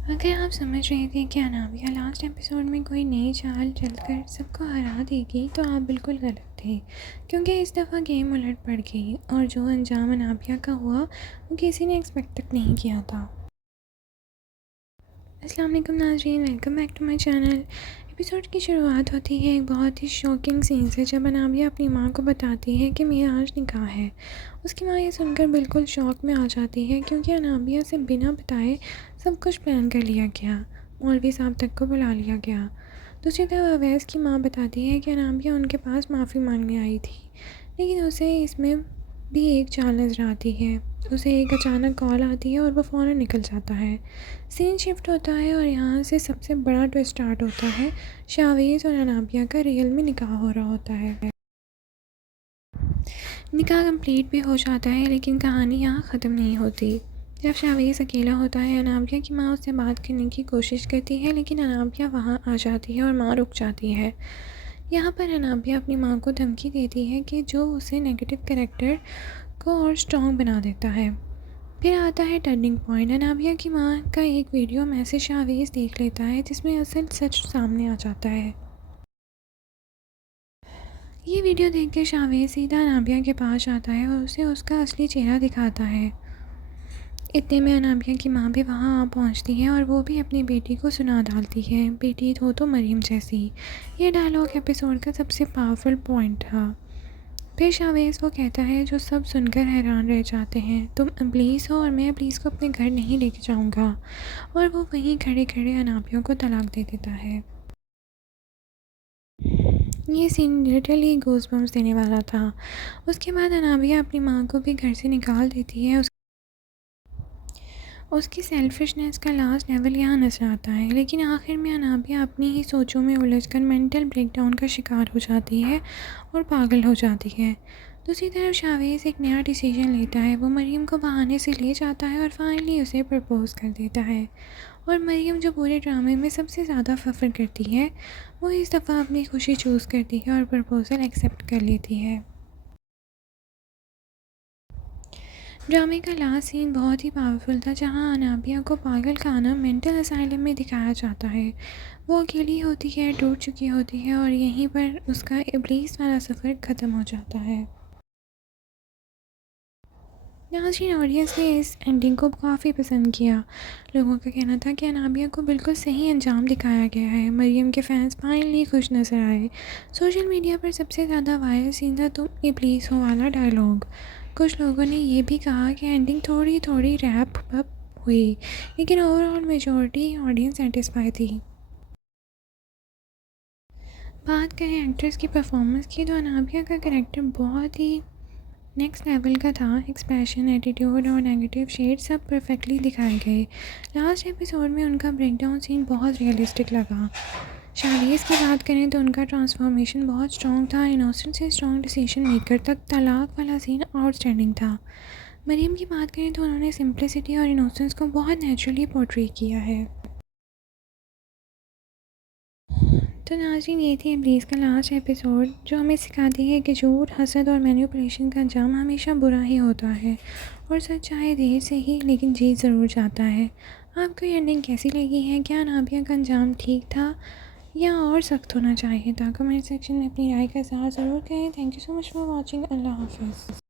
अगर आप समझ रहे थे कि अनामिया लास्ट एपिसोड में कोई नई चाल चलकर सबको हरा देगी तो आप बिल्कुल गलत थे, क्योंकि इस दफ़ा गेम उलट पड़ गई और जो अंजाम अनामिया का हुआ वो किसी ने एक्सपेक्ट तक नहीं किया था। अस्सलाम वालेकुम नाज़रीन, welcome back to my channel. Episode की शुरुआत होती है एक बहुत ही शॉकिंग सीन से, जब अनामिया अपनी माँ को बताती है कि मेरा आज निकाह है। उसकी माँ ये सुनकर बिल्कुल शॉक में आ जाती है, क्योंकि अनामिया से बिना बताए सब कुछ प्लान कर लिया गया। मौलवी साहब तक को बुला लिया गया। दूसरी तरफ अवैस की माँ बताती है कि अनामिया उनके पास माफ़ी मांगने आई थी, लेकिन उसे इसमें भी एक चाल नज़र आती है। उसे एक अचानक कॉल आती है और वो फ़ौरन निकल जाता है। सीन शिफ्ट होता है और यहाँ से सबसे बड़ा ट्विस्ट स्टार्ट होता है। शाहवेज़ और अनाबिया का रियल में निकाह हो रहा होता है। निकाह कंप्लीट भी हो जाता है, लेकिन कहानी यहाँ ख़त्म नहीं होती। जब शाहवेज़ अकेला होता है, अनाबिया की माँ उससे बात करने की कोशिश करती है, लेकिन अनाबिया वहाँ आ जाती है और माँ रुक जाती है। यहाँ पर अनाबिया अपनी माँ को धमकी देती है कि जो उसे नेगेटिव कैरेक्टर को और स्ट्रॉन्ग बना देता है। फिर आता है टर्निंग पॉइंट। अनाबिया की माँ का एक वीडियो मैसेज शाहवेज़ देख लेता है, जिसमें असल सच सामने आ जाता है। ये वीडियो देखकर शाहवेज़ सीधा अनाबिया के पास आता है और उसे उसका असली चेहरा दिखाता है। इतने में अनाबिया की माँ भी वहाँ आ पहुँचती है और वो भी अपनी बेटी को सुना डालती है, बेटी हो तो मरीम जैसी। ये डायलॉग एपिसोड का सबसे पावरफुल पॉइंट था। फिर शाहवेज़ वो कहता है जो सब सुनकर हैरान रह जाते हैं, तुम इब्लीस हो और मैं इब्लीस को अपने घर नहीं लेके जाऊंगा। और वो वहीं खड़े खड़े अनाबिया को तलाक दे देता है। ये सीन लिटरली गूज़बम्प्स देने वाला था। उसके बाद अनाबिया अपनी माँ को भी घर से निकाल देती है। उसकी सेल्फिशनेस का लास्ट लेवल यहाँ नजर आता है, लेकिन आखिर में अनाबिया अपनी ही सोचों में उलझकर मेंटल ब्रेकडाउन का शिकार हो जाती है और पागल हो जाती है। दूसरी तरफ शाहवेज़ एक नया डिसीजन लेता है। वो मरीम को बहाने से ले जाता है और फाइनली उसे प्रपोज़ कर देता है। और मरीम, जो पूरे ड्रामे में सबसे ज़्यादा फफर करती है, वो इस दफ़ा अपनी खुशी चूज़ करती है और प्रपोज़ल एक्सेप्ट कर लेती है। ड्रामे का लास्ट सीन बहुत ही पावरफुल था, जहां अनाबिया को पागल खाना मेंटल असाइलम में दिखाया जाता है। वो अकेली होती है, टूट चुकी होती है और यहीं पर उसका इब्लीस वाला सफ़र ख़त्म हो जाता है। नाज़रीन, ऑडियंस ने इस एंडिंग को काफ़ी पसंद किया। लोगों का कहना था कि अनाबिया को बिल्कुल सही अंजाम दिखाया गया है। मरियम के फैंस फाइनली खुश नज़र आए। सोशल मीडिया पर सबसे ज़्यादा वायरल सीन था तुम इब्लीस हो वाला डायलॉग। कुछ लोगों ने ये भी कहा कि एंडिंग थोड़ी थोड़ी रैप अप हुई, लेकिन ओवरऑल मेजॉरिटी ऑडियंस सेटिस्फाई थी। बात करें एक्ट्रेस की परफॉर्मेंस की, तो अनाबिया का कैरेक्टर बहुत ही नेक्स्ट लेवल का था। एक्सप्रेशन, एटीट्यूड और नेगेटिव शेड सब परफेक्टली दिखाए गए। लास्ट एपिसोड में उनका ब्रेकडाउन सीन बहुत रियलिस्टिक लगा। शाहवेज़ की बात करें तो उनका ट्रांसफॉर्मेशन बहुत स्ट्रॉन्ग था। इनोसेंट से स्ट्रॉन्ग डिसीजन मेकर तक। तलाक वाला सीन आउटस्टैंडिंग था। मरीम की बात करें तो उन्होंने सिंप्लिसिटी और इनोसेंस को बहुत नेचुरली पोर्ट्रे किया है। तो नाज़रीन, ये थी इब्लीस का लास्ट एपिसोड, जो हमें सिखाती है कि झूठ, हसद और मैनिपुलेशन का अंजाम हमेशा बुरा ही होता है और सच चाहे देर से ही लेकिन जीत ज़रूर जाता है। आपको ये एंडिंग कैसी लगी है? क्या नाबिया का अंजाम ठीक था या और सख्त होना चाहिए था? कमेंट सेक्शन में अपनी राय का इज़हार ज़रूर करें। Thank you so much for watching. Allah हाफिज़।